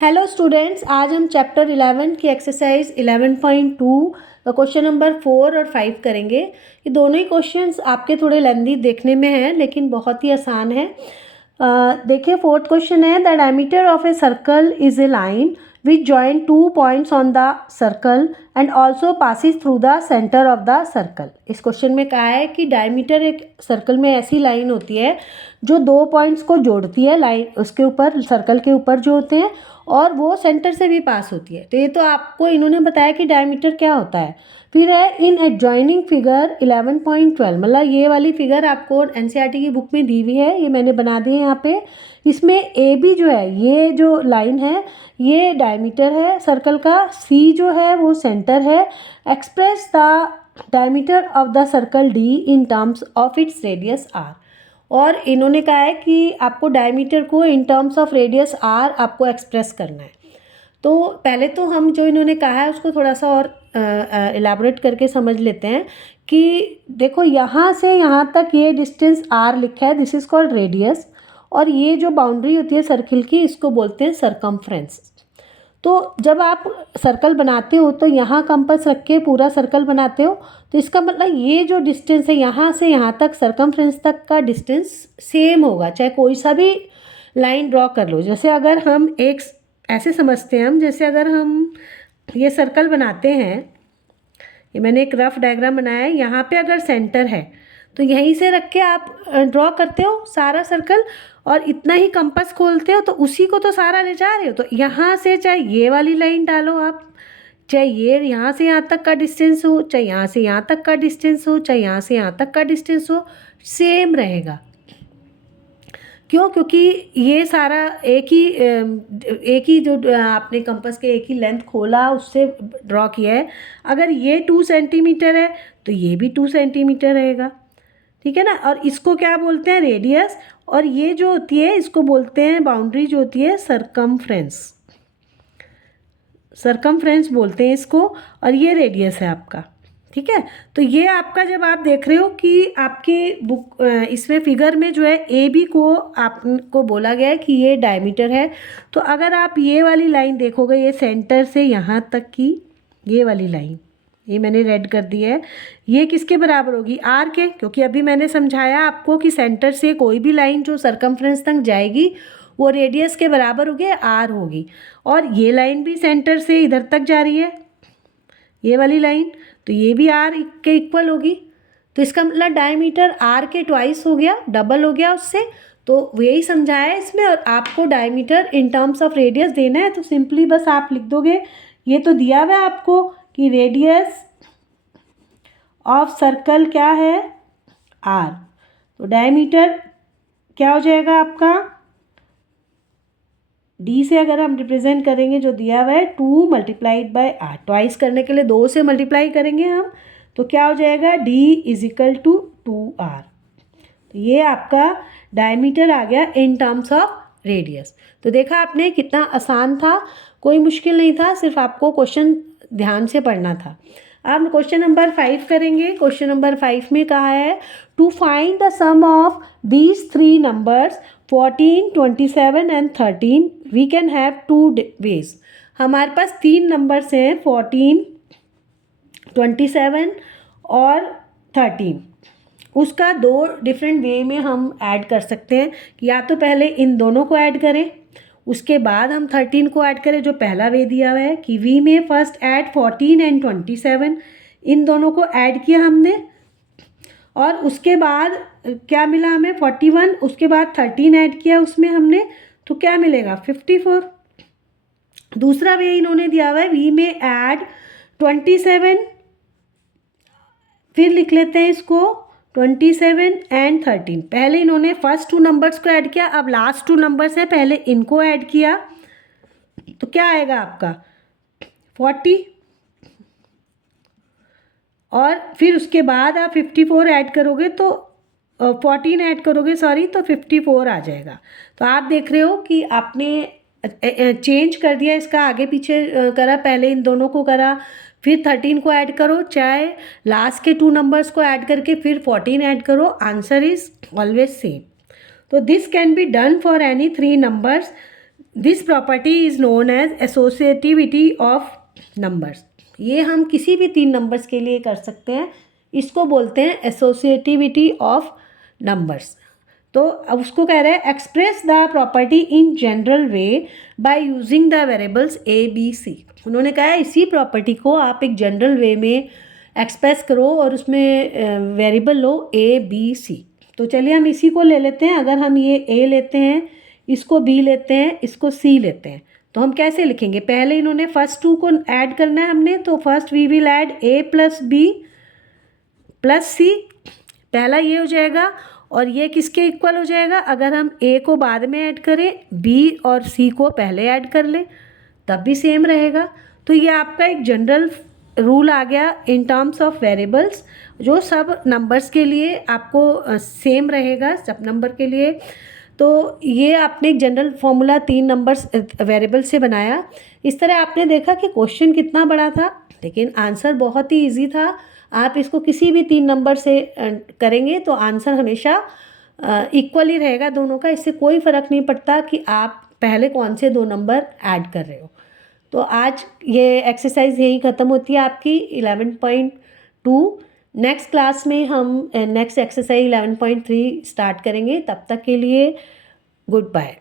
Hello students, आज हम chapter 11 की एक्सरसाइज 11.2 का क्वेश्चन नंबर 4 और 5 करेंगे। ये दोनों ही क्वेश्चंस आपके थोड़े लेंदी देखने में हैं लेकिन बहुत ही आसान है। देखिए, फोर्थ क्वेश्चन है the diameter of a circle is a line which join 2 points on the circle and also passes through the centre of the circle. इस क्वेश्चन में कहा है कि डायमीटर एक सर्कल में ऐसी लाइन होती है जो 2 पॉइंट्स को जोड़ती है, लाइन उसके ऊपर सर्कल के ऊपर जो होते हैं, और वो सेंटर से भी पास होती है। तो ये तो आपको इन्होंने बताया कि डायमीटर क्या होता है। फिर है इन एडजॉइनिंग फिगर 11.12, मतलब ये वाली फिगर आपको एनसीईआरटी की बुक में दी हुई है, ये मैंने बना दी है यहाँ पे। इसमें ए बी जो है, ये जो लाइन है ये डायमीटर है सर्कल का, सी जो है वो सेंटर है। Express the diameter of the circle d in terms of its radius r. और इन्होंने कहा है कि आपको डायमीटर को in terms of radius r आपको एक्सप्रेस करना है। तो पहले तो हम जो इन्होंने कहा है उसको थोड़ा सा और इलाबोरेट करके समझ लेते हैं कि देखो, यहाँ से यहाँ तक ये डिस्टेंस आर लिखा है, दिस इज़ कॉल्ड रेडियस। और ये जो बाउंड्री होती है सर्किल की, इसको बोलते हैं सरकमफ्रेंस। तो जब आप सर्कल बनाते हो तो यहाँ कंपास रख के पूरा सर्कल बनाते हो, तो इसका मतलब ये जो डिस्टेंस है यहाँ से यहाँ तक सरकमफ्रेंस तक का डिस्टेंस सेम होगा, चाहे कोई सा भी लाइन ड्रॉ कर लो। जैसे अगर हम एक ऐसे समझते हैं हम, जैसे अगर हम ये सर्कल बनाते हैं, ये मैंने एक रफ डायग्राम बनाया है, यहाँ पे अगर सेंटर है तो यहीं से रख के आप ड्रॉ करते हो सारा सर्कल, और इतना ही कंपास खोलते हो तो उसी को तो सारा ले जा रहे हो। तो यहाँ से चाहे ये वाली लाइन डालो आप, चाहे ये यहाँ से यहाँ तक का डिस्टेंस हो, चाहे यहाँ से यहाँ तक का डिस्टेंस हो, चाहे यहाँ से यहाँ तक का डिस्टेंस हो, सेम रहेगा। क्यों? क्योंकि ये सारा एक ही जो आपने कंपास के एक ही लेंथ खोला उससे ड्रॉ किया है। अगर ये 2 सेंटीमीटर है तो ये भी 2 सेंटीमीटर रहेगा, ठीक है ना। और इसको क्या बोलते हैं? रेडियस। और ये जो होती है इसको बोलते हैं, बाउंड्री जो होती है, सरकमफ्रेंस। सरकमफ्रेंस बोलते हैं इसको, और ये रेडियस है आपका, ठीक है। तो ये आपका, जब आप देख रहे हो कि आपकी बुक इसमें फिगर में जो है ए बी को आपको बोला गया है कि ये डायमीटर है, तो अगर आप ये वाली लाइन देखोगे, ये सेंटर से यहाँ तक की ये वाली लाइन, ये मैंने रेड कर दी है, ये किसके बराबर होगी? आर के। क्योंकि अभी मैंने समझाया आपको कि सेंटर से कोई भी लाइन जो सरकमफ्रेंस तक जाएगी वो रेडियस के बराबर होगी, आर होगी। और ये लाइन भी सेंटर से इधर तक जा रही है, ये वाली लाइन, तो ये भी आर के इक्वल होगी। तो इसका मतलब डायमीटर आर के ट्वाइस हो गया, डबल हो गया उससे। तो यही समझाया है इसमें। और आपको diameter in terms of radius देना है, तो सिंपली बस आप लिख दोगे, ये तो दिया हुआ है आपको कि रेडियस ऑफ सर्कल क्या है? आर। तो डायमीटर क्या हो जाएगा आपका? डी से अगर हम रिप्रेजेंट करेंगे जो दिया हुआ है 2 मल्टीप्लाइड बाय आर, ट्वाइस करने के लिए 2 से मल्टीप्लाई करेंगे हम, तो क्या हो जाएगा? D is equal to 2r। तो ये आपका डायमीटर आ गया इन टर्म्स ऑफ रेडियस। तो देखा आपने कितना आसान था, कोई मुश्किल नहीं था, सिर्फ आपको क्वेश्चन ध्यान से पढ़ना था। अब क्वेश्चन नंबर 5 करेंगे। क्वेश्चन नंबर 5 में कहा है to find the sum of these 3 numbers 14, 27 and 13 we can have 2 ways. हमारे पास 3 नंबर्स हैं, 14, 27 और 13। उसका 2 डिफरेंट वे में हम ऐड कर सकते हैं। या तो पहले इन दोनों को ऐड करें, उसके बाद हम 13 को ऐड करें, जो पहला वे दिया हुआ है कि वी में फर्स्ट ऐड 14 एंड 27। इन दोनों को ऐड किया हमने, और उसके बाद क्या मिला हमें? 41। उसके बाद 13 ऐड किया उसमें हमने, तो क्या मिलेगा? 54। दूसरा वे इन्होंने दिया हुआ है, वी में ऐड 27, फिर लिख लेते हैं इसको 27 एंड 13। पहले इन्होंने फर्स्ट 2 नंबर्स को ऐड किया, अब लास्ट 2 नंबर्स हैं, पहले इनको ऐड किया, तो क्या आएगा आपका? 40। और फिर उसके बाद आप 54 ऐड करोगे तो 14 ऐड करोगे, सॉरी, तो 54 आ जाएगा। तो आप देख रहे हो कि आपने चेंज कर दिया, इसका आगे पीछे करा, पहले इन दोनों को करा, फिर 13 को ऐड करो, चाहे लास्ट के 2 नंबर्स को ऐड करके फिर 14 ऐड करो, आंसर इज ऑलवेज सेम। तो this can be done for any 3 numbers this property is known as associativity of numbers. ये हम किसी भी 3 नंबर्स के लिए कर सकते हैं, इसको बोलते हैं एसोसिएटिविटी ऑफ नंबर्स। तो अब उसको कह रहे हैं express the property in general way by using the variables a b c. उन्होंने कहा है इसी प्रॉपर्टी को आप एक जनरल वे में एक्सप्रेस करो और उसमें वेरिएबल लो ए बी सी। तो चलिए हम इसी को ले लेते हैं। अगर हम ये ए लेते हैं, इसको बी लेते हैं, इसको सी लेते हैं, तो हम कैसे लिखेंगे? पहले इन्होंने फर्स्ट 2 को ऐड करना है हमने, तो first we will add a plus b plus c. पहला ये हो जाएगा और ये किसके इक्वल हो जाएगा? अगर हम ए को बाद में ऐड करें, बी और सी को पहले ऐड कर लें, तब भी सेम रहेगा। तो ये आपका एक जनरल रूल आ गया इन टर्म्स ऑफ वेरिएबल्स, जो सब नंबर्स के लिए आपको सेम रहेगा सब नंबर के लिए। तो ये आपने एक जनरल फॉर्मूला 3 नंबर्स वेरिएबल से बनाया। इस तरह आपने देखा कि क्वेश्चन कितना बड़ा था, लेकिन आंसर बहुत ही इजी था। आप इसको किसी भी 3 नंबर से करेंगे तो आंसर हमेशा इक्वल ही रहेगा दोनों का। इससे कोई फ़र्क नहीं पड़ता कि आप पहले कौन से 2 नंबर ऐड कर रहे हो। तो आज ये एक्सरसाइज यही ख़त्म होती है आपकी 11.2। नेक्स्ट क्लास में हम नेक्स्ट एक्सरसाइज 11.3 स्टार्ट करेंगे। तब तक के लिए गुड बाय।